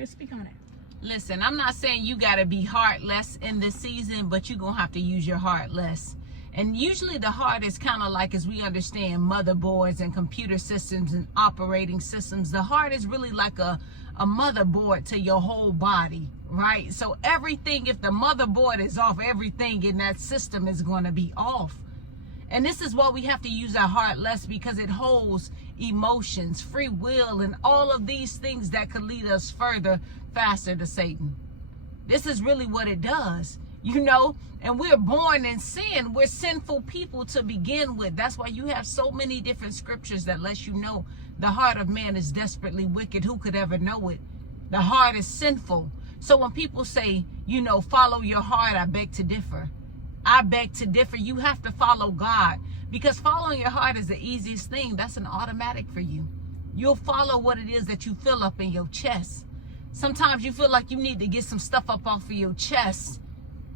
Chris, speak on it. Listen, I'm not saying you got to be heartless in this season, but you're going to have to use your heart less. And usually the heart is kind of like, as we understand, motherboards and computer systems and operating systems. The heart is really like a motherboard to your whole body, right? So everything, if the motherboard is off, everything in that system is going to be off. And this is why we have to use our heart less, because it holds emotions, free will, and all of these things that could lead us further, faster to Satan. This is really what it does, you know, and we're born in sin. We're sinful people to begin with. That's why you have so many different scriptures that lets you know the heart of man is desperately wicked. Who could ever know it? The heart is sinful. So when people say, you know, follow your heart, I beg to differ. I beg to differ. You have to follow God, because following your heart is the easiest thing. That's an automatic for you. You'll follow what it is that you feel up in your chest. Sometimes you feel like you need to get some stuff up off of your chest,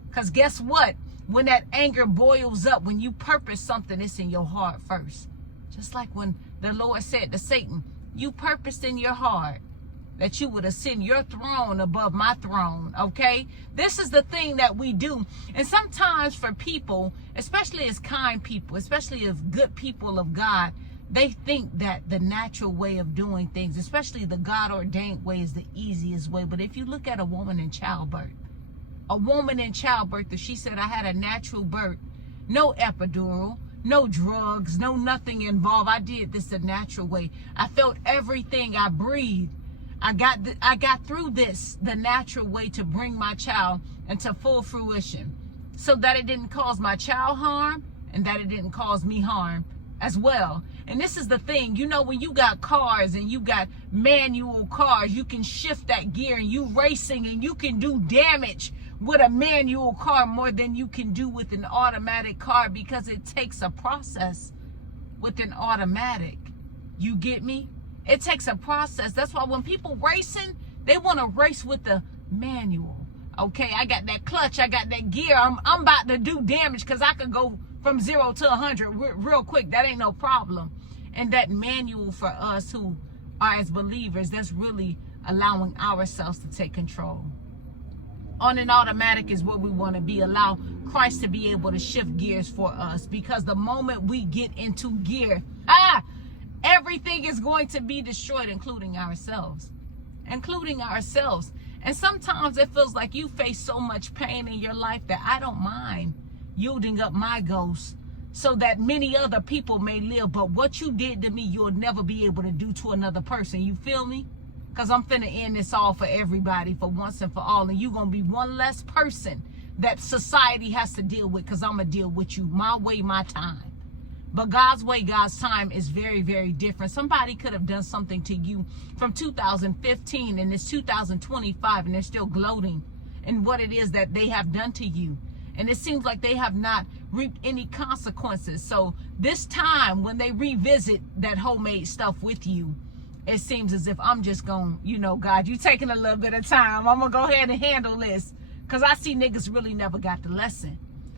because guess what? When that anger boils up, when you purpose something, it's in your heart first. Just like when the Lord said to Satan, you purposed in your heart that you would ascend your throne above my throne, okay? This is the thing that we do. And sometimes for people, especially as kind people, especially as good people of God, they think that the natural way of doing things, especially the God-ordained way, is the easiest way. But if you look at a woman in childbirth, if she said, I had a natural birth, no epidural, no drugs, no nothing involved. I did this the natural way. I felt everything. I breathed. I got through this the natural way to bring my child into full fruition, so that it didn't cause my child harm and that it didn't cause me harm as well. And this is the thing, you know, when you got cars and you got manual cars, you can shift that gear and you racing and you can do damage with a manual car more than you can do with an automatic car, because it takes a process with an automatic. You get me? It takes a process. That's why when people racing, they want to race with the manual. Okay, I got that clutch, I got that gear. I'm about to do damage, because I could go from 0 to 100 real quick. That ain't no problem. And that manual for us who are as believers, that's really allowing ourselves to take control. On an automatic is where we want to be. Allow Christ to be able to shift gears for us, because the moment we get into gear, everything is going to be destroyed, including ourselves. And sometimes it feels like you face so much pain in your life that I don't mind yielding up my ghost so that many other people may live. But what you did to me, you'll never be able to do to another person. You feel me? Because I'm finna end this all for everybody, for once and for all. And you're going to be one less person that society has to deal with, because I'm going to deal with you my way, my time. But God's way, God's time is very, very different. Somebody could have done something to you from 2015 and it's 2025 and they're still gloating in what it is that they have done to you. And it seems like they have not reaped any consequences. So this time when they revisit that homemade stuff with you, it seems as if I'm just going, you know, God, you taking a little bit of time. I'm going to go ahead and handle this, because I see niggas really never got the lesson.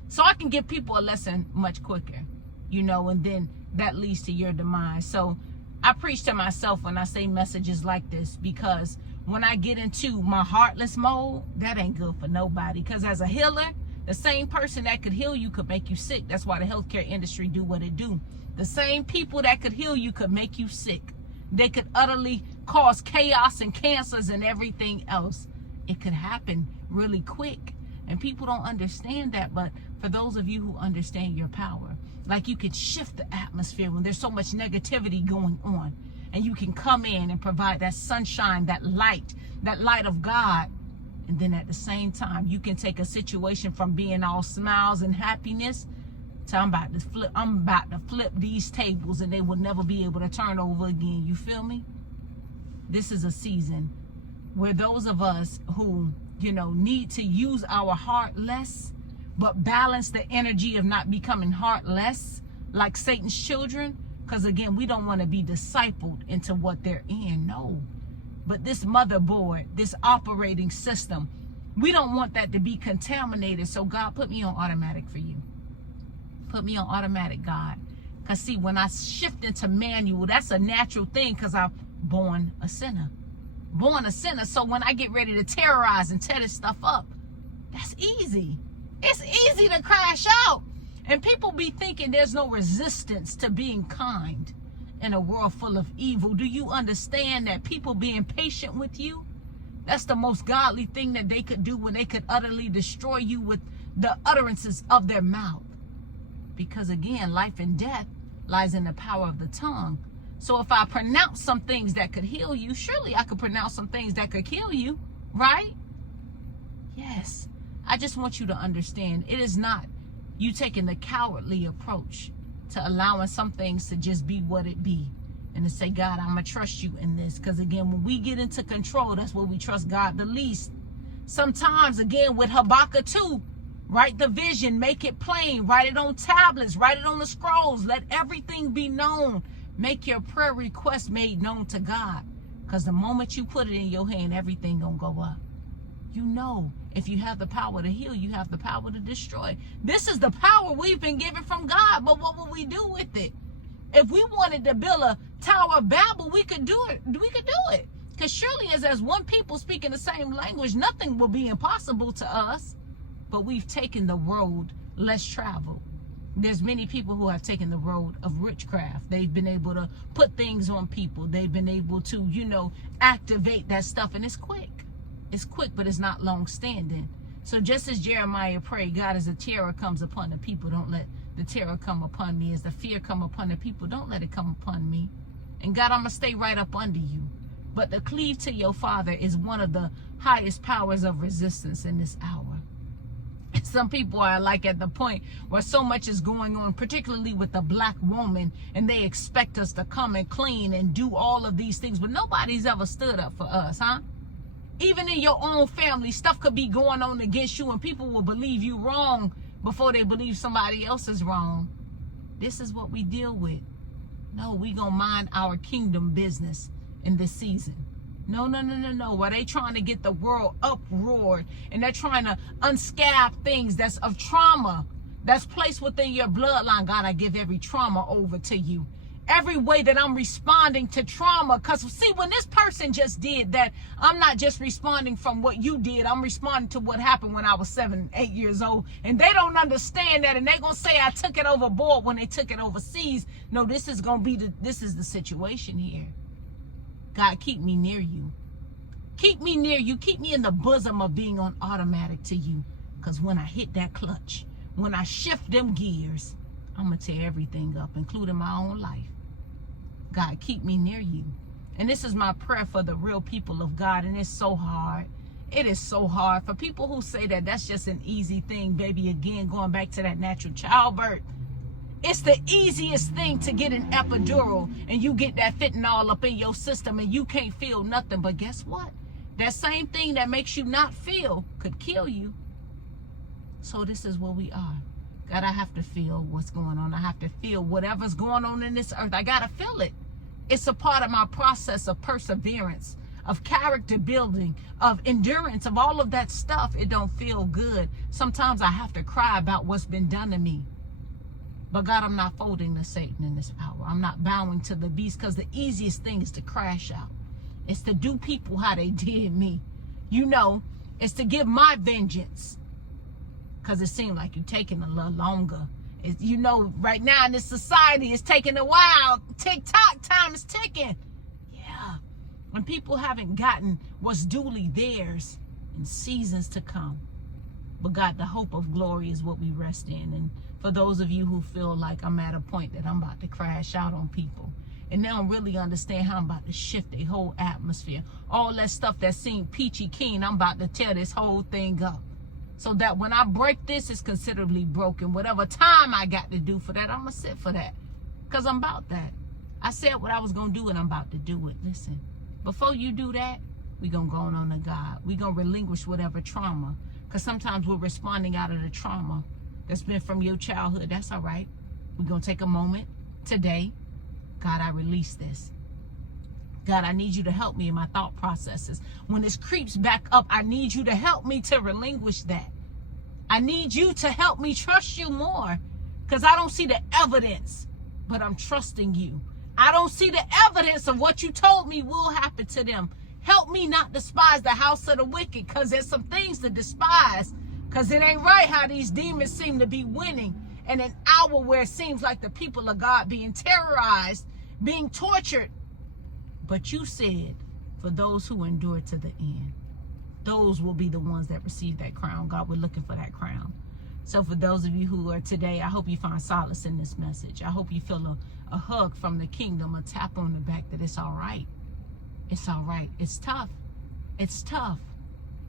So I can give people a lesson much quicker, you know, and then that leads to your demise. So I preach to myself when I say messages like this, because when I get into my heartless mode, that ain't good for nobody. Because as a healer, the same person that could heal you could make you sick. That's why the healthcare industry do what it do. The same people that could heal you could make you sick. They could utterly cause chaos and cancers and everything else. It could happen really quick. And people don't understand that. But for those of you who understand your power, like you could shift the atmosphere when there's so much negativity going on. And you can come in and provide that sunshine, that light of God. And then at the same time, you can take a situation from being all smiles and happiness to I'm about to flip these tables and they will never be able to turn over again. You feel me? This is a season where those of us who, you know, need to use our heart less, but balance the energy of not becoming heartless like Satan's children. Because again, we don't want to be discipled into what they're in. No. But this motherboard, this operating system, we don't want that to be contaminated. So God, put me on automatic for you. Put me on automatic, God. Because see, when I shift into manual, that's a natural thing, because I'm born a sinner. born a sinner. So when I get ready to terrorize and tear this stuff up, that's easy. It's easy to crash out. And people be thinking there's no resistance to being kind in a world full of evil. Do you understand that people being patient with you, that's the most godly thing that they could do when they could utterly destroy you with the utterances of their mouth? Because again, life and death lies in the power of the tongue. So if I pronounce some things that could heal you, surely I could pronounce some things that could kill you, right? Yes. I just want you to understand, it is not you taking the cowardly approach to allowing some things to just be what it be. And to say, God, I'm going to trust you in this. Because again, when we get into control, that's where we trust God the least. Sometimes, again, with Habakkuk 2, write the vision, make it plain, write it on tablets, write it on the scrolls, let everything be known. Make your prayer request made known to God. Because the moment you put it in your hand, everything gonna go up. You know, if you have the power to heal, you have the power to destroy. This is the power we've been given from God, but what will we do with it? If we wanted to build a Tower of Babel, we could do it. We could do it. Because surely as one people speaking the same language, nothing will be impossible to us. But we've taken the road less traveled. There's many people who have taken the road of witchcraft. They've been able to put things on people. They've been able to, activate that stuff. And it's quick. It's quick, but it's not long standing. So just as Jeremiah prayed, God, as the terror comes upon the people, don't let the terror come upon me. As the fear come upon the people, don't let it come upon me. And God, I'm going to stay right up under you. But to cleave to your Father is one of the highest powers of resistance in this hour. Some people are like at the point where so much is going on, particularly with the black woman, and they expect us to come and clean and do all of these things, but nobody's ever stood up for us, huh? Even in your own family, stuff could be going on against you, and people will believe you wrong before they believe somebody else is wrong. This is what we deal with. No, we gonna mind our kingdom business in this season. No. While they trying to get the world uproared and they're trying to unscab things that's of trauma that's placed within your bloodline, God, I give every trauma over to you. Every way that I'm responding to trauma, because see, when this person just did that, I'm not just responding from what you did. I'm responding to what happened when I was 7, 8 years old, and they don't understand that, and they're gonna say I took it overboard when they took it overseas. No, this is the situation here. God, keep me near you. Keep me near you. Keep me in the bosom of being on automatic to you. Because when I hit that clutch, when I shift them gears, I'm going to tear everything up, including my own life. God, keep me near you. And this is my prayer for the real people of God. And it's so hard. It is so hard for people who say that that's just an easy thing, baby. Again, going back to that natural childbirth. It's the easiest thing to get an epidural and you get that fentanyl up in your system and you can't feel nothing. But guess what? That same thing that makes you not feel could kill you. So this is where we are. God, I have to feel what's going on. I have to feel whatever's going on in this earth. I got to feel it. It's a part of my process of perseverance, of character building, of endurance, of all of that stuff. It don't feel good. Sometimes I have to cry about what's been done to me. But God, I'm not folding to Satan in this hour. I'm not bowing to the beast, because the easiest thing is to crash out. It's to do people how they did me. It's to give my vengeance. Because it seemed like you're taking a little longer. Right now in this society, it's taking a while. Tick-tock, time is ticking. Yeah. When people haven't gotten what's duly theirs in seasons to come. But God, the hope of glory is what we rest in. And for those of you who feel like I'm at a point that I'm about to crash out on people, and they don't really understand how I'm about to shift their whole atmosphere, all that stuff that seemed peachy keen, I'm about to tear this whole thing up. So that when I break this, it's considerably broken. Whatever time I got to do for that, I'm going to sit for that. Because I'm about that. I said what I was going to do, and I'm about to do it. Listen, before you do that, we're going to go on to God. We're going to relinquish whatever trauma. Because sometimes we're responding out of the trauma that's been from your childhood. That's all right. We're going to take a moment today. God, I release this. God, I need you to help me in my thought processes. When this creeps back up, I need you to help me to relinquish that. I need you to help me trust you more, because I don't see the evidence, but I'm trusting you. I don't see the evidence of what you told me will happen to them. Help me not despise the house of the wicked, because there's some things to despise, because it ain't right how these demons seem to be winning in an hour where it seems like the people of God being terrorized, being tortured. But you said, for those who endure to the end, those will be the ones that receive that crown. God, we're looking for that crown. So for those of you who are today, I hope you find solace in this message. I hope you feel a hug from the kingdom, a tap on the back that it's all right. It's all right. It's tough. It's tough.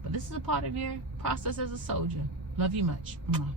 But this is a part of your process as a soldier. Love you much. Mwah.